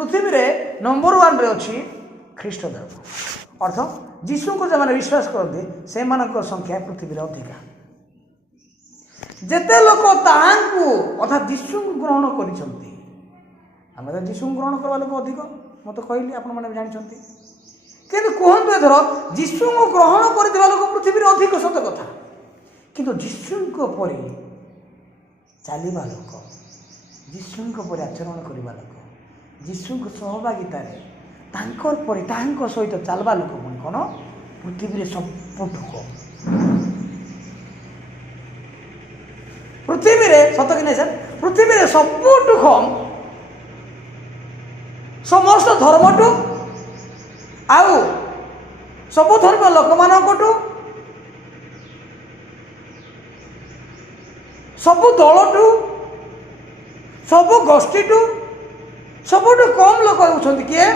पृथ्वी रे नंबर 1 रे अच्छी ख्रीष्ट धर्म अर्थ जीशु को जो विश्वास करते से संख्या पृथ्वी रे अधिका जेते लोक ताहांकु अर्थात जीशु ग्रहण करिसंती आमे तो जीशु ग्रहण करवा लोक अधिक मत कहली आपण माने जानिसंती किंतु कहंतु एथर जीशु को ग्रहण करथिबा लोक पृथ्वी रे अधिक सत कथा किंतु जीशु को परे चलिबा लोक जीशु को परे आचरण करबा लोक जीशु को सहभागिता रे तांकर परे तांको सहित चलबा लोक कोन पृथ्वी रे सबठु कम पृथ्वी रे सत कि नहीं सर पृथ्वी रे सबठु कम समस्त धर्मटू आउ सब धर्म लोक मानकटू सब दलटू सब गोष्ठीटू सबुठ कम लोक होउछंती किए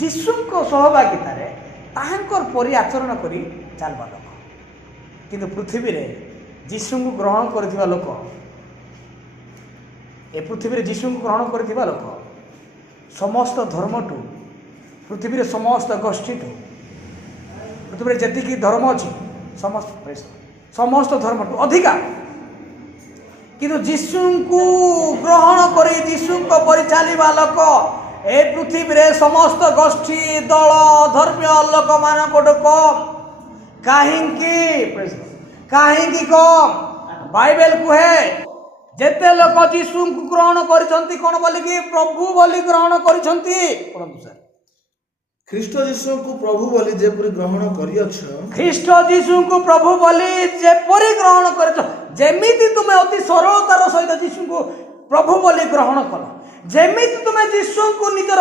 जीशु को सहभागिता रे ताहांकर परि आचरण करी चलबा लोक किंतु पृथ्वी रे जीशु को ग्रहण करथिबा लोक ए पृथ्वी रे जीशु को ग्रहण करथिबा लोक समस्त धर्मटू पृथ्वी रे समस्त गोष्ठीटू पृथ्वी रे जति की धर्म अछि समस्त धर्मटू अधिका किंतु जीशु को ग्रहण करी जीशु को परिचालिबा लोक ए पृथ्वी रे समस्त गोष्ठी दल धर्मीय लोक मानकोटो कम काहींकी कम बाइबल कहे जेते लोक जीशु को ग्रहण करिसंती कोन बोली कि प्रभु बोली ग्रहण करिसंती परंतु सर ख्रीष्ट जीशु को प्रभु बोली जेपरि ग्रहण करियछ ख्रीष्ट जीशु को प्रभु बोली जेपरि ग्रहण करिछ जेमिति तुमे अति सरलतार सहित जीशु को प्रभु बोली ग्रहण कल जेमिति तुमे जीशु को निजर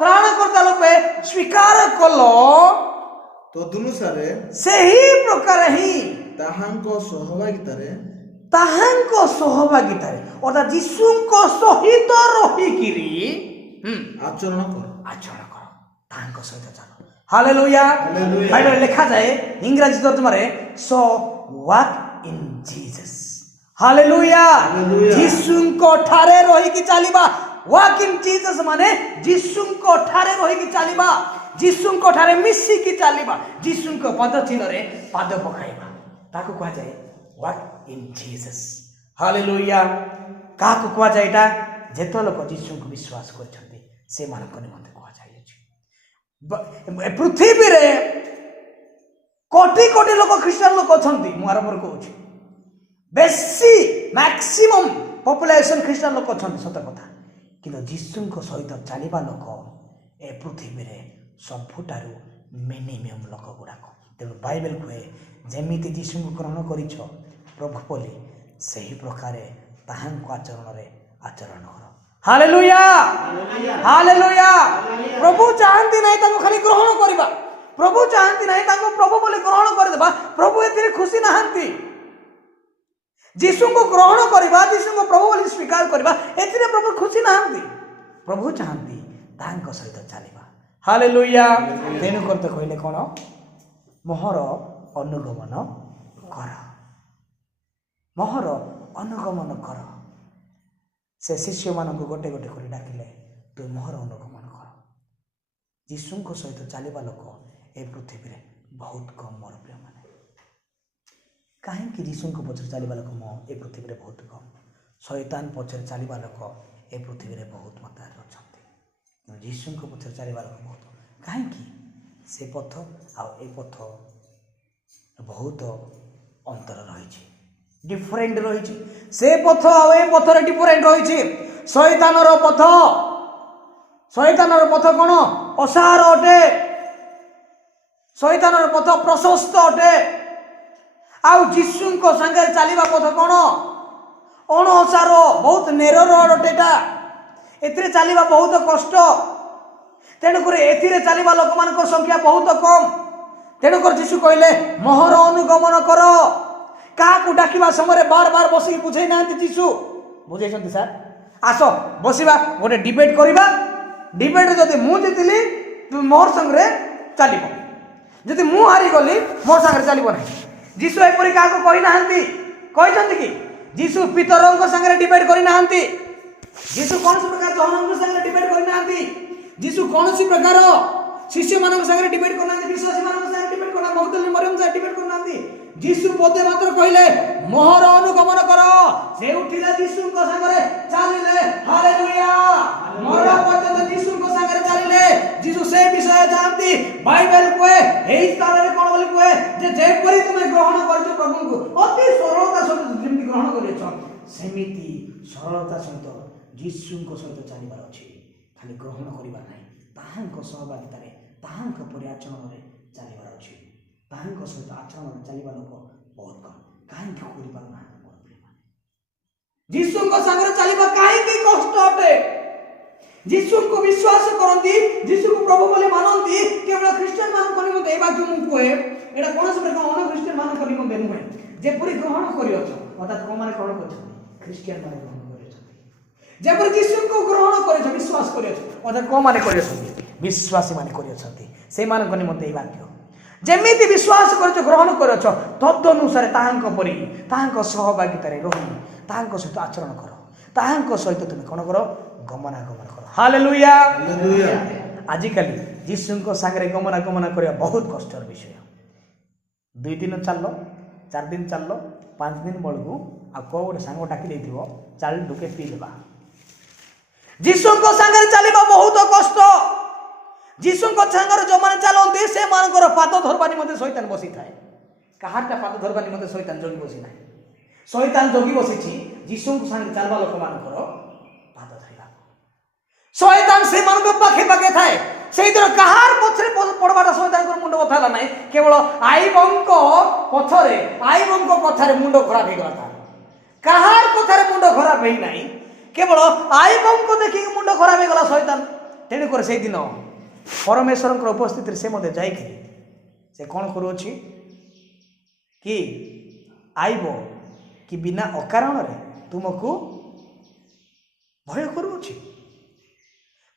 त्राणकर्ता रूपे स्वीकार कल तदनुसारे सही प्रकार ही ताहांको सहभागिता अर्थात जीशु को सहित रही किरी आचरण कर ताहांको सहित चलो हालेलुया बाइबल लिखा जाए इंग्रजी तर्जुमा रे so walk in Jesus hallelujah जीशु को ठारे रही की चलीबा वॉक इन जीसस माने जीशु को ठारे रही की चलीबा जीशु को ठारे मिसी की चलीबा जीशु को पद चिन्ह रे पाद पकाइबा ताको कहा जाए वॉक इन जीसस हालेलुया काको कहा जाए एटा जेतो लोक जीशु को विश्वास करछन्ते से मानक निमंते कहा जाए पृथ्वी रे कोटी कोटी लोक ख्रीस्टान लोक अछन्ती मु आरंभ कहूछि बेसी मैक्सिमम पॉपुलेशन ख्रीस्टान लोक अछन्ती सत कथा किंतु जीशु को सहित चलिबा लोक ए पृथ्वी रे सबुठारु मिनिमम लोक गुड़ाक तेणु बाइबल कहे जेमिति जीशु को ग्रहण करिछ प्रभु बोली सही प्रकार ताहांको आचरण कर हालेलुया हालेलुया प्रभु चाहती नहीं ताको खाली ग्रहण करबा प्रभु चाहती नहीं ताको प्रभु बोली ग्रहण कर देबा प्रभु एथिरे खुशी नाहंती जीशु को ग्रहण करबा जीशु को प्रभु बोली स्वीकार करबा एथिरे प्रभु खुशी नाहंती प्रभु चाहती ताहांको सहित चलिबा हालेलुया तेनु करते कहले कोन मोहर अनुगमन कर से शिष्य मान गोटे गोटे कर डाकिले तु मोहर अनुगमन कर जीशु सहित चलवा लोक ए पृथ्वी रे बहुत कम मोर प्रिय माने कहीं जीशु पछरे चलवा लोक मो ए पृथ्वी रे बहुत कम शैतान पछरे चलवा लोक ए पृथ्वी रे बहुत मात्रा अच्छा जीशु पछरे चलवा लोक बहुत कहीं से पथ आ पथ बहुत अंतर रही डिफरेंट रही से पथ आ पथर डिफरेंट रही शैतानर पथ कौन असार अटे शैतानर पथ प्रशस्त अटे आउ जीशु संगे चलवा पथ कौन अणअसार बहुत नेरो रोड अटेटा एथिरे चलवा बहुत कष्ट तेणुक एथिरे चलवा लोक मान संख्या बहुत कम तेणुक जीशु कहले मोहर अनुगमन कर क्या डाकिबा समय बार बार बस बुझे ना जीशु बुझे सर आस बसवा गोटे डिबेट करवा डिबेट जदि मु जीतली मोर संगे चलो जदि मु हारी गली मोर संगे चलो ना जीशु एपरी क्या कहना कि जीशु पितरों संगे डिबेट करना जीशु कौन से प्रकार जहन्नम संगे डिबेट करना ଯୀଶୁ କୌଣସି ପ୍ରକାର ଶିଷ୍ୟମାନଙ୍କ ସାଙ୍ଗରେ ଡିବେଟ୍ କରୁନାହାନ୍ତି, ବିଶ୍ୱାସୀମାନଙ୍କ ସାଙ୍ଗରେ ଡିବେଟ୍ କରୁନାହାନ୍ତି, ମଗଦଲିନୀ ମରିୟମ ସାଙ୍ଗରେ ଡିବେଟ୍ କରୁନାହାନ୍ତି। ଯୀଶୁ ପଦେ ମାତ୍ର କହିଲେ ମୋହର ଅନୁଗମନ କର। ସେ ଉଠିଲେ ଯୀଶୁଙ୍କ ସାଙ୍ଗରେ ଚାଲିଲେ। ହାଲେଲୁୟା। ମରଣ ପର୍ଯ୍ୟନ୍ତ ଯୀଶୁଙ୍କ ସାଙ୍ଗରେ ଚାଲିଲେ। ଯୀଶୁ ସେ ବିଷୟ ଜାଣନ୍ତି। ବାଇବେଲ କୁହେ, ଏହି ସ୍ଥାନରେ କଣ ବୋଲି କୁହେ ଯେ ଯେପରି ତୁମେ ଗ୍ରହଣ କରିଛ ପ୍ରଭୁଙ୍କୁ ଅତି ସରଳତା ସହିତ ଯେମିତି ଗ୍ରହଣ କରିଛ ସେମିତି ସରଳତା ସହିତ ଯୀଶୁଙ୍କ ସହିତ ଚାଲିବାର ଅଛି। ଖାଲି ଗ୍ରହଣ କରିବା ନାହିଁ, ତାହାଙ୍କ ସହଭାଗିତାରେ ତାହାଙ୍କ ପରି ଆଚରଣରେ ଚାଲିବାର ଅଛି। ତାହାଙ୍କ ସହିତ ଆଚରଣରେ ଚାଲିବା ଲୋକ ବହୁତ କମ। କାହିଁକି କରିପାରୁନାହାନ୍ତି ମୋର ପ୍ରିୟମାନେ? ଯୀଶୁଙ୍କ ସାଙ୍ଗରେ ଚାଲିବା କାହିଁକି କଷ୍ଟ ଅଟେ? ଯୀଶୁଙ୍କୁ ବିଶ୍ୱାସ କରନ୍ତି, ଯୀଶୁକୁ ପ୍ରଭୁ ବୋଲି ମାନନ୍ତି କେବଳ ଖ୍ରୀଷ୍ଟିଆନ ମାନଙ୍କ ନିମନ୍ତେ। ଏ ବାକ୍ୟ ମୁଁ କୁହେ, ଏଇଟା କୌଣସି ପ୍ରକାର ଅଣ ଖ୍ରୀଷ୍ଟିଆନ ମାନଙ୍କ ନିମନ୍ତେ ନୁହେଁ। ଯେପରି ଗ୍ରହଣ କରିଅଛ, ଅର୍ଥାତ୍ କୋଉମାନେ ଗ୍ରହଣ କରିଛନ୍ତି? ଖ୍ରୀଷ୍ଟିଆନ ମାନେ ଗ୍ରହଣ କରିଅଛନ୍ତି। ଯେପରି ଯୀଶୁଙ୍କୁ ଗ୍ରହଣ କରିଛ, ବିଶ୍ୱାସ କରିଅଛ, ଅର୍ଥାତ୍ କୋଉମାନେ କରିଅଛନ୍ତି? ବିଶ୍ୱାସୀ ମାନେ କରିଅଛନ୍ତି। ସେମାନଙ୍କ ନିମନ୍ତେ ଏଇ ବାକ୍ୟ। ଯେମିତି ବିଶ୍ୱାସ କରିଛ, ଗ୍ରହଣ କରିଅଛ, ତଦନୁସାରେ ତାହାଙ୍କ ପରି ତାହାଙ୍କ ସହଭାଗିତାରେ ରହି ତାହାଙ୍କ ସହିତ ଆଚରଣ କର। ତାହାଙ୍କ ସହିତ ତୁମେ କଣ କର? ଗମନାଗମନ କର। ହାଲେଲୁୟା। ଆଜିକାଲି ଯୀଶୁଙ୍କ ସାଙ୍ଗରେ ଗମନାଗମନ କରିବା ବହୁତ କଷ୍ଟର ବିଷୟ। 2 ଦିନ ଚାଲ, 4 ଦିନ ଚାଲ, 5 ଦିନ ବେଳକୁ ଆଉ କୋଉ ଗୋଟେ ସାଙ୍ଗ ଡାକି ଦେଇଥିବ, ଚାଲ ଢୁକେ ପିଇଦେବା। ଯୀଶୁଙ୍କ ସାଙ୍ଗରେ ଚାଲିବା ବହୁତ କଷ୍ଟ। ଯୀଶୁଙ୍କ ସାଙ୍ଗରେ ଯୋଉମାନେ ଚାଲନ୍ତି ସେମାନଙ୍କର ପାଦ ଧରବା ନିମନ୍ତେ ଶୈତାନ ବସିଥାଏ। କାହାରଟା ପାଦ ଧରବା ନିମନ୍ତେ ଶୈତାନ ଜଗି ବସି ନାହିଁ। ଶୈତାନ ଜଗି ବସିଛି ଯୀଶୁଙ୍କ ସାଙ୍ଗରେ ଚାଲବା ଲୋକମାନଙ୍କର ପାଦ ଧରିବାକୁ। ଶୈତାନ ସେମାନଙ୍କ ପାଖେ ପାଖେ ଥାଏ। ସେଇଦିନ କାହାର ପଛରେ ପଡବାଟା ଶୈତାନଙ୍କର ମୁଣ୍ଡ ବଥା ହେଲା ନାହିଁ। କେବଳ ଆଇବଙ୍କ କଥାରେ ମୁଣ୍ଡ ଖରାପ ହେଇଗଲା ତାର। କାହାର କଥାରେ ମୁଣ୍ଡ ଖରାପ ହେଇନାହିଁ, କେବଳ ଆଇବଙ୍କ ଦେଖିକି ମୁଣ୍ଡ ଖରାପ ହେଇଗଲା ଶୈତାନ। ତେଣୁକରି ସେଇଦିନ ପରମେଶ୍ୱରଙ୍କର ଉପସ୍ଥିତିରେ ସେ ମଧ୍ୟ ଯାଇକି ସେ କଣ କରୁଅଛି କି ଆଇବ କି ବିନା ଅକାରଣରେ ତୁମକୁ ଭୟ କରୁଅଛି।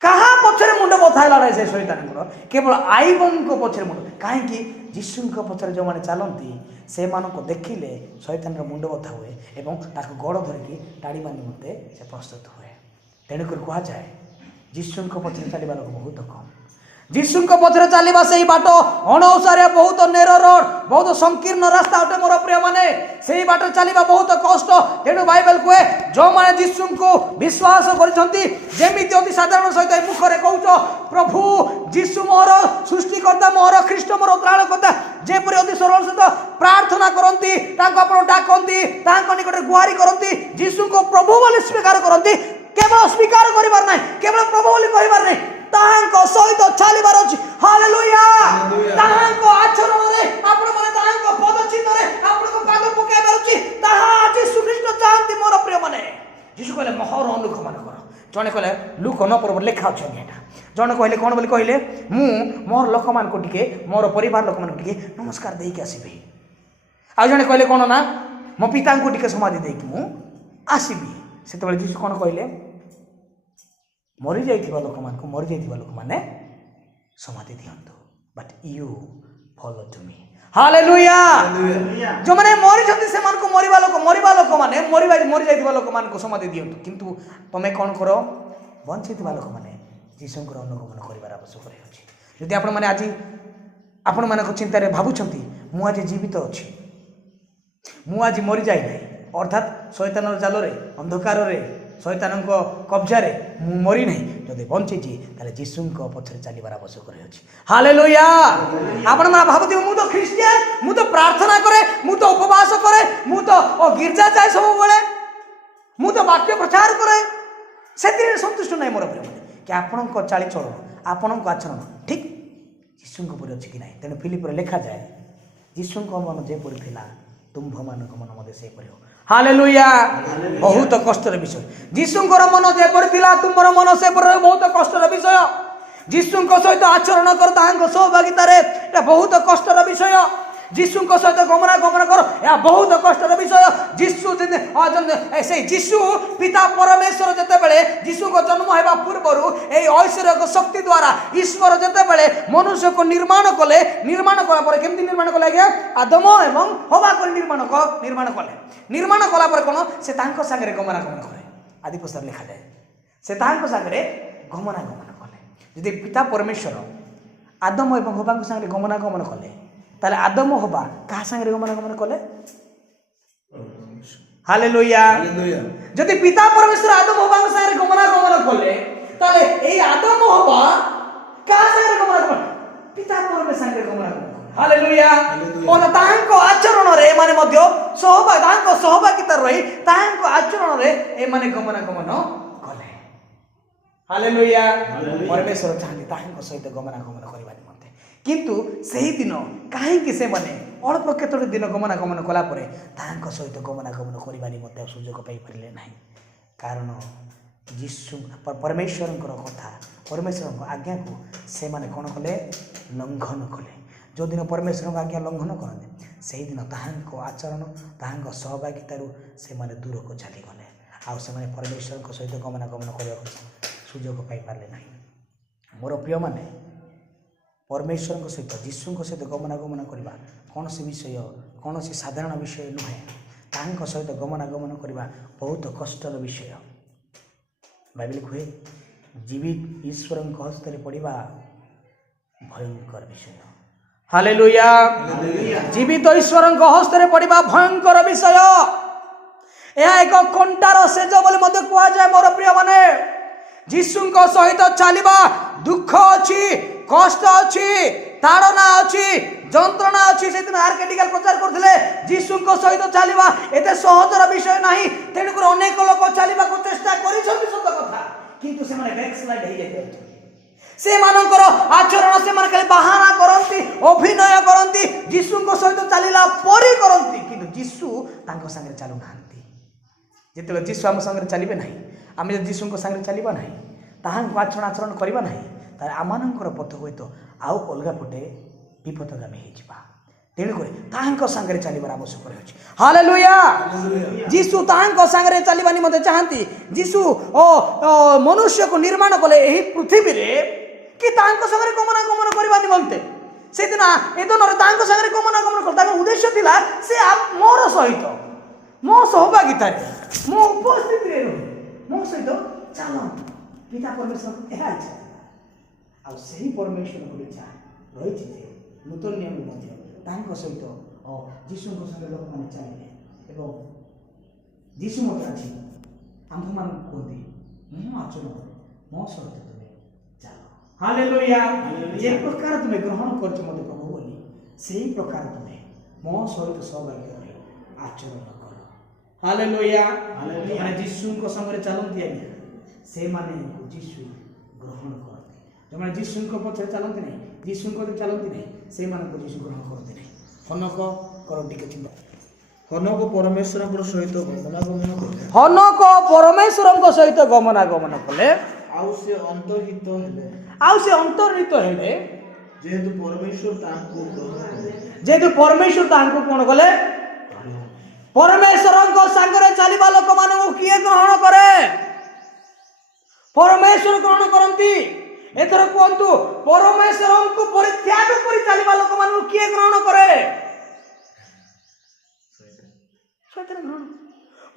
କାହା ପଛରେ ମୁଣ୍ଡ ବଥା ହେଲା ନାହିଁ ସେ ଶୈତାନଙ୍କର, କେବଳ ଆଇବଙ୍କ ପଛରେ ମୁଣ୍ଡ। କାହିଁକି? ଯୀଶୁଙ୍କ ପଛରେ ଯେଉଁମାନେ ଚାଲନ୍ତି ସେମାନଙ୍କୁ ଦେଖିଲେ ଶୈତାନର ମୁଣ୍ଡ ବଥା ହୁଏ ଏବଂ ତାକୁ ଗୋଡ଼ ଧରିକି ଟାଣିବା ନିମନ୍ତେ ସେ ପ୍ରସ୍ତୁତ ହୁଏ। ତେଣୁକରି କୁହାଯାଏ ଯୀଶୁଙ୍କ ପଛରେ ଚାଲିବା ଲୋକ ବହୁତ କମ୍। ଯୀଶୁଙ୍କ ପଛରେ ଚାଲିବା ସେଇ ବାଟ ଅଣଓସାରିଆ, ବହୁତ ନେରୋ ରୋଡ, ବହୁତ ସଂକୀର୍ଣ୍ଣ ରାସ୍ତା ଅଟେ ମୋର ପ୍ରିୟମାନେ। ସେଇ ବାଟରେ ଚାଲିବା ବହୁତ କଷ୍ଟ। ତେଣୁ ବାଇବେଲ କୁହେ ଯେଉଁମାନେ ଯୀଶୁଙ୍କୁ ବିଶ୍ୱାସ କରିଛନ୍ତି, ଯେମିତି ଅତି ସାଧାରଣ ସହିତ ଏ ମୁଖରେ କହୁଛ ପ୍ରଭୁ ଯୀଶୁ ମୋର ସୃଷ୍ଟିକର୍ତ୍ତା, ମୋର ଖ୍ରୀଷ୍ଟ ମୋର ତ୍ରାଣକର୍ତ୍ତା, ଯେପରି ଅତି ସରଳ ସହିତ ପ୍ରାର୍ଥନା କରନ୍ତି, ତାଙ୍କୁ ଆପଣ ଡାକନ୍ତି, ତାଙ୍କ ନିକଟରେ ଗୁହାରି କରନ୍ତି, ଯୀଶୁଙ୍କୁ ପ୍ରଭୁ ବୋଲି ସ୍ୱୀକାର କରନ୍ତି। କେବଳ ସ୍ୱୀକାର କରିବାର ନାହିଁ, କେବଳ ପ୍ରଭୁ ବୋଲି କହିବାର ନାହିଁ, ତାହାଙ୍କ ସହିତ ଚାଲିବାର ଅଛି। ହାଲେଲୁୟା। ତାହାଙ୍କ ଆଚରଣରେ ଆପଣମାନେ ତାହାଙ୍କ ପଦ ଚିହ୍ନରେ ଆପଣଙ୍କ ପାଦ ପକାଇବାର ଅଛି। ତାହା ଯୀଶୁ ଖ୍ରୀଷ୍ଟ ଚାହାନ୍ତି ମୋର ପ୍ରିୟମାନେ। ଯୀଶୁ କହିଲେ ମୋହର ଅନୁଗମନ କର। ଜଣେ କହିଲେ ଲୁକ 9 ଲେଖା ଅଛି ଏଇଟା। ଜଣେ କହିଲେ କଣ ବୋଲି କହିଲେ, ମୁଁ ମୋର ଲୋକମାନଙ୍କୁ ଟିକେ, ମୋର ପରିବାର ଲୋକମାନଙ୍କୁ ଟିକେ ନମସ୍କାର ଦେଇକି ଆସିବି। ଆଉ ଜଣେ କହିଲେ କଣ ନା, ମୋ ପିତାଙ୍କୁ ଟିକେ ସମାଧି ଦେଇକି ମୁଁ ଆସିବି। ସେତେବେଳେ ଯୀଶୁ କଣ କହିଲେ, ମରିଯାଇଥିବା ଲୋକମାନେ ସମାଧି ଦିଅନ୍ତୁ, but you follow to me. Hallelujah. ଯେଉଁମାନେ ମରିଛନ୍ତି ସେମାନଙ୍କୁ ମରିବା ଲୋକମାନେ ମରିଯାଇଥିବା ଲୋକମାନଙ୍କୁ ସମାଧି ଦିଅନ୍ତୁ, କିନ୍ତୁ ତମେ କଣ କର? ବଞ୍ଚିଥିବା ଲୋକମାନେ ଯୀଶୁଙ୍କର ଅନୁଗମନ କରିବାର ଆବଶ୍ୟକ ରହିଅଛି। ଯଦି ଆପଣମାନେ ଆଜି ଆପଣମାନଙ୍କ ଚିନ୍ତାରେ ଭାବୁଛନ୍ତି ମୁଁ ଆଜି ଜୀବିତ ଅଛି, ମୁଁ ଆଜି ମରିଯାଇ ନାହିଁ, ଅର୍ଥାତ୍ ଶୈତାନର ଜାଲରେ, ଅନ୍ଧକାରରେ, ଶୈତାନଙ୍କ କବ୍ଜାରେ ମୁଁ ମରି ନାହିଁ, ଯଦି ବଞ୍ଚିଛି ତାହେଲେ ଯୀଶୁଙ୍କ ପଛରେ ଚାଲିବାର ଆବଶ୍ୟକ ରହିଅଛି। ହାଲେଲୁୟା। ଆପଣମାନେ ଭାବୁଥିବେ ମୁଁ ତ ଖ୍ରୀଷ୍ଟିଆନ, ମୁଁ ତ ପ୍ରାର୍ଥନା କରେ, ମୁଁ ତ ଉପବାସ କରେ, ମୁଁ ତ ଗିର୍ଜା ଯାଏ ସବୁବେଳେ, ମୁଁ ତ ବାକ୍ୟ ପ୍ରଚାର କରେ, ସେଥିରେ ସନ୍ତୁଷ୍ଟ ନାହିଁ ମୋର ପ୍ରିୟମାନେ। କି ଆପଣଙ୍କ ଚାଳିଚଳନ, ଆପଣଙ୍କ ଆଚରଣ ଠିକ୍ ଯୀଶୁଙ୍କ ପରି ଅଛି କି ନାହିଁ? ତେଣୁ ଫିଲିପିରେ ଲେଖାଯାଏ ଯୀଶୁଙ୍କ ମନ ଯେପରି ଥିଲା ତୁମ୍ଭମାନଙ୍କ ମନ ମଧ୍ୟ ସେପରି ହଉ। ହାଲେଲୁୟା। ବହୁତ କଷ୍ଟର ବିଷୟ। ଯୀଶୁଙ୍କର ମନ ଯେପରି ଥିଲା ତୁମର ମନ ସେପରି ରହିବ। ବହୁତ କଷ୍ଟର ବିଷୟ। ଯୀଶୁଙ୍କ ସହିତ ଆଚରଣ କର ତାହାଙ୍କ ସହଭାଗିତାରେ, ଏହା ବହୁତ କଷ୍ଟର ବିଷୟ। ଯୀଶୁଙ୍କ ସହିତ ଗମନାଗମନ କର, ଏହା ବହୁତ କଷ୍ଟର ବିଷୟ। ଯୀଶୁ ପିତା ପରମେଶ୍ୱର ଯେତେବେଳେ ଯୀଶୁଙ୍କ ଜନ୍ମ ହେବା ପୂର୍ବରୁ ଏହି ଐଶ୍ୱରିକ ଶକ୍ତି ଦ୍ୱାରା ଈଶ୍ୱର ଯେତେବେଳେ ମନୁଷ୍ୟକୁ ନିର୍ମାଣ କଲା ପରେ କେମିତି ନିର୍ମାଣ କଲେ ଆଜ୍ଞା? ଆଦମ ଏବଂ ହବା କରି ନିର୍ମାଣ କଲା ପରେ କଣ? ସେ ତାଙ୍କ ସାଙ୍ଗରେ ଗମନାଗମନ କଲେ। ଆଦି ପୁସ୍ତକରେ ଲେଖାଯାଏ ସେ ତାଙ୍କ ସାଙ୍ଗରେ ଗମନାଗମନ କଲେ। যদি ପିତା ପରମେଶ୍ୱର ଆଦମ ଏବଂ ହବାଙ୍କ ସାଙ୍ଗରେ ଗମନାଗମନ କଲେ, ତାହେଲେ ଆଦମ ହବା କାହା ସାଙ୍ଗରେ ଗମନାଗମନ କଲେ? ହାଲେଲୁୟା। ଯଦି ପିତା ପରମେଶ୍ୱର ଆଦମ ହବାଙ୍କ ସାଙ୍ଗରେ ଗମନାଗମନ କଲେ, ତାହେଲେ ଏଇ ଆଦମ ହବା କାହା ସାଙ୍ଗରେ ଗମନାଗମନ? ପିତା ପରମେଶ୍ୱର ସାଙ୍ଗରେ ଗମନାଗମନ। ହାଲେଲୁୟା। ତାହାଙ୍କ ଆଚରଣରେ ଏମାନେ ମଧ୍ୟ ତାହାଙ୍କ ସହଭାଗିତା ରହି ତାହାଙ୍କ ଆଚରଣରେ ଏମାନେ ଗମନାଗମନ କଲେ। ହାଲେଲୁୟା। ପରମେଶ୍ୱର ଚାହାନ୍ତି ତାହାଙ୍କ ସହିତ ଗମନାଗମନ କରିବା ନିମନ୍ତେ। କିନ୍ତୁ ସେହିଦିନ କାହିଁକି ସେମାନେ ଅଳ୍ପ କେତୋଟି ଦିନ ଗମନାଗମନ କଲା ପରେ ତାହାଙ୍କ ସହିତ ଗମନାଗମନ କରିବା ନିମନ୍ତେ ଆଉ ସୁଯୋଗ ପାଇପାରିଲେ ନାହିଁ? କାରଣ ଯୀଶୁ ପରମେଶ୍ୱରଙ୍କର କଥା, ପରମେଶ୍ୱରଙ୍କ ଆଜ୍ଞାକୁ ସେମାନେ କ'ଣ କଲେ? ଲଙ୍ଘନ କଲେ। ଯେଉଁଦିନ ପରମେଶ୍ୱରଙ୍କ ଆଜ୍ଞା ଲଙ୍ଘନ କରନ୍ତି, ସେହିଦିନ ତାହାଙ୍କ ଆଚରଣ, ତାହାଙ୍କ ସହଭାଗିତାରୁ ସେମାନେ ଦୂରକୁ ଚାଲିଗଲେ। ଆଉ ସେମାନେ ପରମେଶ୍ୱରଙ୍କ ସହିତ ଗମନାଗମନ କରିବାକୁ ସୁଯୋଗ ପାଇପାରିଲେ ନାହିଁ। ମୋର ପ୍ରିୟମାନେ, ପରମେଶ୍ୱରଙ୍କ ସହିତ ଯୀଶୁଙ୍କ ସହିତ ଗମନାଗମନ କରିବା କୌଣସି ବିଷୟ, କୌଣସି ସାଧାରଣ ବିଷୟ ନୁହେଁ। ତାହାଙ୍କ ସହିତ ଗମନାଗମନ କରିବା ବହୁତ କଷ୍ଟର ବିଷୟ। ବାଇବେଲ କୁହେ, ଜୀବିତ ଈଶ୍ୱରଙ୍କ ହସ୍ତରେ ପଡ଼ିବା ଭୟଙ୍କର ବିଷୟ। ହାଲେଲୁୟା। ଜୀବିତ ଈଶ୍ୱରଙ୍କ ହସ୍ତରେ ପଡ଼ିବା ଭୟଙ୍କର ବିଷୟ। ଏହା ଏକ କଣ୍ଟାର ସେଜ ବୋଲି ମଧ୍ୟ କୁହାଯାଏ। ମୋର ପ୍ରିୟମାନେ, ଯୀଶୁଙ୍କ ସହିତ ଚାଲିବା ଦୁଃଖ ଅଛି, କଷ୍ଟ ଅଛି, ତାଡ଼ନା ଅଛି, ଯନ୍ତ୍ରଣା ଅଛି। ସେଦିନ ଆର୍କେଡିକାଲ ପ୍ରଚାର କରୁଥିଲେ ଯୀଶୁଙ୍କ ସହିତ ଚାଲିବା ଏତେ ସହଜର ବିଷୟ ନାହିଁ। ତେଣୁକରି ଅନେକ ଲୋକ ଚାଲିବାକୁ ଚେଷ୍ଟା କରିଛନ୍ତି ସତ କଥା, କିନ୍ତୁ ସେମାନେ ବ୍ୟାକସ୍ଲାଇଡ୍ ହେଇଯାଇଛନ୍ତି। ସେମାନଙ୍କର ଆଚରଣ ସେମାନେ ଖାଲି ବାହାନା କରନ୍ତି, ଅଭିନୟ କରନ୍ତି, ଯୀଶୁଙ୍କ ସହିତ ଚାଲିଲା ପରି କରନ୍ତି, କିନ୍ତୁ ଯୀଶୁ ତାଙ୍କ ସାଙ୍ଗରେ ଚାଲୁନାହାନ୍ତି। ଯେତେବେଳେ ଯୀଶୁ ଆମ ସାଙ୍ଗରେ ଚାଲିବେ ନାହିଁ, ଆମେ ଯଦି ଯୀଶୁଙ୍କ ସାଙ୍ଗରେ ଚାଲିବା ନାହିଁ, ତାହାଙ୍କ ଆଚରଣ କରିବା ନାହିଁ, ତାହେଲେ ଆମମାନଙ୍କର ପଥ ହୁଏତ ଆଉ ଅଲଗା ପଟେ ବିପଦଗାମୀ ହେଇଯିବା। ତେଣୁକରି ତାହାଙ୍କ ସାଙ୍ଗରେ ଚାଲିବାର ଆବଶ୍ୟକ ରହିଛି। ହାଲେଲୁୟା। ଯୀଶୁ ତାହାଙ୍କ ସାଙ୍ଗରେ ଚାଲିବା ନିମନ୍ତେ ଚାହାନ୍ତି। ଯୀଶୁ ମନୁଷ୍ୟକୁ ନିର୍ମାଣ କଲେ ଏହି ପୃଥିବୀରେ କି ତାହାଙ୍କ ସାଙ୍ଗରେ ଗମନାଗମନ କରିବା ନିମନ୍ତେ। ସେଦିନ ଏଦନରେ ତାହାଙ୍କ ସାଙ୍ଗରେ ଗମନାଗମନ କଲେ ତାଙ୍କର ଉଦ୍ଦେଶ୍ୟ ଥିଲା ସେ ମୋର ସହିତ, ମୋ ସହଭାଗିତାରେ, ମୋ ଉପସ୍ଥିତିରେ ରହି ମୋ ସହିତ ଚାଲନ୍ତୁ। ପିତା ପରମେଶ୍ୱରଙ୍କୁ ଏହା ଇଚ୍ଛା ଥିଲା। ଆଉ ସେହି ପରମେଶ୍ୱରଙ୍କ ଇଚ୍ଛା ରହିଛି ଯେ ନୂତନ ନିୟମ ମଧ୍ୟ ତାଙ୍କ ସହିତ ଯୀଶୁଙ୍କ ସହିତ ଲୋକମାନେ ଚାଲିଲେ। ଏବଂ ଯୀଶୁ ମଧ୍ୟ ଆଜି ଆମ୍ଭମାନଙ୍କୁ କୁହନ୍ତି, ମୋ ଆଚରଣ ମୋ ସହିତ ତୁମେ ଚାଲ। ହାଲେଲୁୟା। ଯେ ପ୍ରକାର ତୁମେ ଗ୍ରହଣ କରୁଛ ମୋତେ ପ୍ରଭୁ ବୋଲି, ସେହି ପ୍ରକାର ତୁମେ ମୋ ସହିତ ସହଭାଗୀ ରହି ଆଚରଣ କର। ହାଲେଲୁୟା। ଯେଉଁମାନେ ଯୀଶୁଙ୍କ ସାଙ୍ଗରେ ଚାଲନ୍ତି ଆଜ୍ଞା, ସେମାନଙ୍କୁ ଯୀଶୁ ଗ୍ରହଣ କରନ୍ତି। ଯେଉଁମାନେ ଯୀଶୁଙ୍କ ପଛରେ ଚାଲନ୍ତି ନାହିଁ, ଯୀଶୁଙ୍କ ଚାଲନ୍ତି ନାହିଁ, ସେମାନଙ୍କୁ ଯୀଶୁ ଗ୍ରହଣ କରନ୍ତି ନାହିଁ। ହନକ କର ଟିକେ ଚିନ୍ତା। ହନକ ପରମେଶ୍ୱରଙ୍କ ସହିତ ଗମନାଗମନ କଲେ, ହନକ ପରମେଶ୍ୱରଙ୍କ ସହିତ ଗମନାଗମନ କଲେ, ଆଉ ସେ ଅନ୍ତର୍ହିତ ହେଲେ, ଯେହେତୁ ପରମେଶ୍ୱର ତାହାଙ୍କୁ ଗ୍ରହଣ କଲେ। ଯେହେତୁ ପରମେଶ୍ୱର ତାହାଙ୍କୁ କ'ଣ କଲେ? ପରମେଶ୍ୱରଙ୍କ ସାଙ୍ଗରେ ଚାଲିବା ଲୋକମାନଙ୍କୁ କିଏ ଗ୍ରହଣ କରେ? ପରମେଶ୍ୱର ଗ୍ରହଣ କରନ୍ତି। ଏଥର କୁହନ୍ତୁ, ପରମେଶ୍ୱରଙ୍କୁ ପରିତ୍ୟାଗ କରି ଚାଲିବା ଲୋକମାନଙ୍କୁ କିଏ ଗ୍ରହଣ କରେ?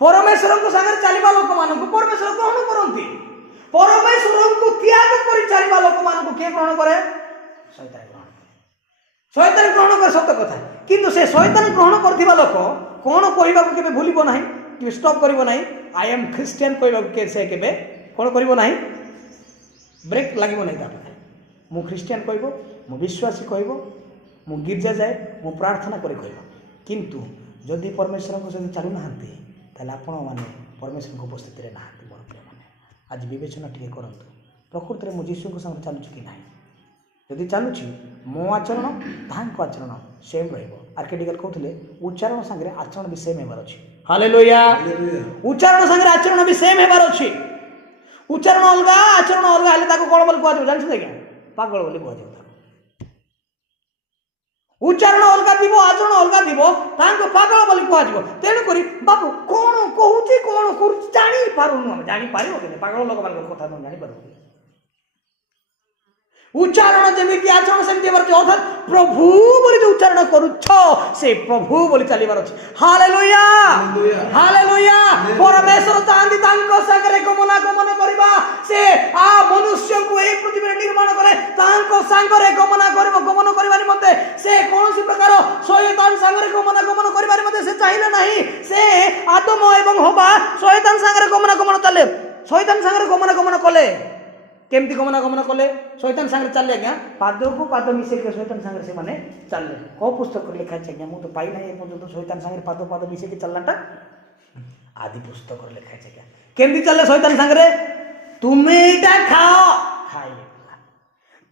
ପରମେଶ୍ୱରଙ୍କ ସାଙ୍ଗରେ ଚାଲିବା ଲୋକମାନଙ୍କୁ ପରମେଶ୍ୱର ଗ୍ରହଣ କରନ୍ତି। ପରମେଶ୍ୱରଙ୍କୁ ତ୍ୟାଗ କରି ଚାଲିବା ଲୋକମାନଙ୍କୁ କିଏ ଗ୍ରହଣ କରେ? ଶୈତାନ ଗ୍ରହଣ କରେ। ଶୈତାନ ଗ୍ରହଣ କରେ, ସତ କଥା। କିନ୍ତୁ ସେ ଶୈତାନ ଗ୍ରହଣ କରିଥିବା ଲୋକ କ'ଣ କହିବାକୁ କେବେ ଭୁଲିବ ନାହିଁ, କେବେ ଷ୍ଟପ୍ କରିବ ନାହିଁ। ଆଇ ଏମ୍ ଖ୍ରୀଷ୍ଟିଆନ କହିବାକୁ ସେ କେବେ କ'ଣ କରିବ ନାହିଁ, ବ୍ରେକ୍ ଲାଗିବ ନାହିଁ ତା ପାଖରେ। ମୁଁ ଖ୍ରୀଷ୍ଟିଆନ କହିବ, ମୁଁ ବିଶ୍ୱାସୀ କହିବ, ମୁଁ ଗିର୍ଜା ଯାଏ, ମୁଁ ପ୍ରାର୍ଥନା କରି କହିବ। କିନ୍ତୁ ଯଦି ପରମେଶ୍ୱରଙ୍କ ସହିତ ଚାଲୁନାହାନ୍ତି, ତାହେଲେ ଆପଣମାନେ ପରମେଶ୍ୱରଙ୍କ ଉପସ୍ଥିତିରେ ନାହାନ୍ତି। ମୋର ପ୍ରିୟମାନେ, ଆଜି ବିବେଚନା ଟିକେ କରନ୍ତୁ, ପ୍ରକୃତରେ ମୁଁ ଯୀଶୁଙ୍କ ସାଙ୍ଗରେ ଚାଲୁଛି କି ନାହିଁ? ଯଦି ଚାଲୁଛି, ମୋ ଆଚରଣ ତାହାଙ୍କ ଆଚରଣ ସେମ୍ ରହିବ। ଆର୍କେଡିକାଲ କହୁଥିଲେ ଉଚ୍ଚାରଣ ସାଙ୍ଗରେ ଆଚରଣ ବି ସେମ୍ ହେବାର ଅଛି। ହାଲେଲୁୟା। ଉଚ୍ଚାରଣ ସାଙ୍ଗରେ ଆଚରଣ ବି ସେମ୍ ହେବାର ଅଛି। ଉଚ୍ଚାରଣ ଅଲଗା, ଆଚରଣ ଅଲଗା ହେଲେ ତାକୁ କ'ଣ ବୋଲି କୁହାଯିବ ଜାଣିଛନ୍ତି ଆଜ୍ଞା? ପାଗଳ ବୋଲି କୁହାଯିବ। ଉଚ୍ଚାରଣ ଅଲଗା ଥିବ, ଆଚରଣ ଅଲଗା ଥିବ, ତାଙ୍କୁ ପାଗଳ ବୋଲି କୁହାଯିବ। ତେଣୁକରି ବାବୁ କ'ଣ କହୁଛି, କ'ଣ କରୁଛି ଜାଣିପାରୁନୁ। ଆମେ ଜାଣିପାରିବ କେମିତି? ପାଗଳ ଲୋକମାନଙ୍କର କଥା ଆମେ ଜାଣିପାରିବୁ। ଉଚ୍ଚାରଣ ଯେମିତି ଆଚରଣ ସେମିତି ହେବାର ଅଛି। ଅର୍ଥାତ୍ ପ୍ରଭୁ ବୋଲି ଯୋଉ ଉଚ୍ଚାରଣ କରୁଛ, ସେ ପ୍ରଭୁ ବୋଲି ଚାଲିବାର ଅଛି। Hallelujah, hallelujah. ପରମେଶ୍ୱର ଚାହାନ୍ତି ତାଙ୍କ ସାଙ୍ଗରେ ଗମନାଗମନ କରିବା। ସେ ମନୁଷ୍ୟଙ୍କୁ ଏହି ପୃଥିବୀରେ ନିର୍ମାଣ ସାଙ୍ଗରେ ଗମନ କରିବା ନିମନ୍ତେ ସେ କୌଣସି ପ୍ରକାର ଶୈତାନ ସାଙ୍ଗରେ ଗମନ କରିବା ନିମନ୍ତେ ସେ ଚାହିଁଲେ ନାହିଁ। ସେ ଆଦମ ଏବଂ ହବା ଶୈତାନ ସାଙ୍ଗରେ ଗମନ ଚାଲେ। ଶୈତାନ ସାଙ୍ଗରେ ଗମନ କଲେ। କେମିତି ଗମନ କଲେ? ଶୈତାନ ସାଙ୍ଗରେ ଚାଲିଲେ ଆଜ୍ଞା, ପାଦକୁ ପାଦ ମିଶେଇକି ଶୈତାନ ସାଙ୍ଗରେ ସେମାନେ ଚାଲିଲେ। କୋଉ ପୁସ୍ତକରେ ଲେଖା ଅଛି ଆଜ୍ଞା? ମୁଁ ତ ପାଇନାହିଁ ଏ ପର୍ଯ୍ୟନ୍ତ ଶୈତାନ ସାଙ୍ଗରେ ପାଦ ମିଶେଇକି ଚାଲିଲାଟା। ଆଦି ପୁସ୍ତକରେ ଲେଖା ଅଛି ଆଜ୍ଞା। କେମିତି ଚାଲିଲେ ଶୈତାନ ସାଙ୍ଗରେ? ତୁମେ ଏଇଟା ଖାଅ, ଖାଇଲେ।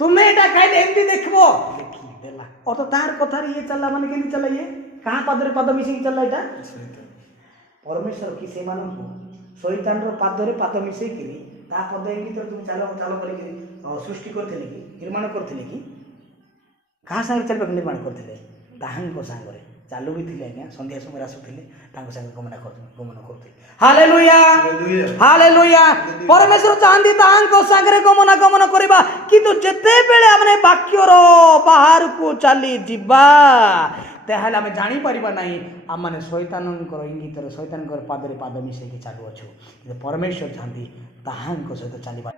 ତୁମେ ଏଇଟା ଖାଇଲେ ଏମିତି ଦେଖିବ, ଦେଖିଦେଲା। ଅତ ତାର କଥାରେ ଇଏ ଚାଲିଲା ମାନେ କେମିତି ଚାଲିଲା? ଇଏ କାହା ପାଦରେ ପାଦ ମିଶେଇକି ଚାଲିଲା? ଏଇଟା ପରମେଶ୍ୱର କି ସେମାନଙ୍କୁ ଶୈତାନର ପାଦରେ ପାଦ ମିଶେଇକିରି ତା ପଦ ଇଙ୍ଗିତରେ ତୁମେ ଚାଲ କରିକିରି ସୃଷ୍ଟି କରିଥିଲେ କି, ନିର୍ମାଣ କରିଥିଲେ କି? କାହା ସାଙ୍ଗରେ ଚାଲିବାକୁ ନିର୍ମାଣ କରିଥିଲେ? ତାହାଙ୍କ ସାଙ୍ଗରେ ଚାଲୁ ବି ଥିଲେ ଆଜ୍ଞା। ସନ୍ଧ୍ୟା ସମୟରେ ଆସୁଥିଲେ, ତାଙ୍କ ସାଙ୍ଗରେ ଗମନ କରୁଥିଲେ। Hallelujah, hallelujah. ପରମେଶ୍ୱର ଚାହାନ୍ତି ତାହାଙ୍କ ସାଙ୍ଗରେ ଗମନ କରିବା। କିନ୍ତୁ ଯେତେବେଳେ ଆମେ ବାକ୍ୟର ବାହାରକୁ ଚାଲି ଯିବା, ତାହେଲେ ଆମେ ଜାଣିପାରିବା ନାହିଁ ଆମମାନେ ଶୈତାନଙ୍କର ଇଙ୍ଗିତରେ, ଶୈତାନଙ୍କର ପାଦରେ ପାଦ ମିଶେଇକି ଚାଲୁଅଛୁ। କିନ୍ତୁ ପରମେଶ୍ୱର ଚାହାନ୍ତି ତାହାଙ୍କ ସହିତ ଚାଲିବା।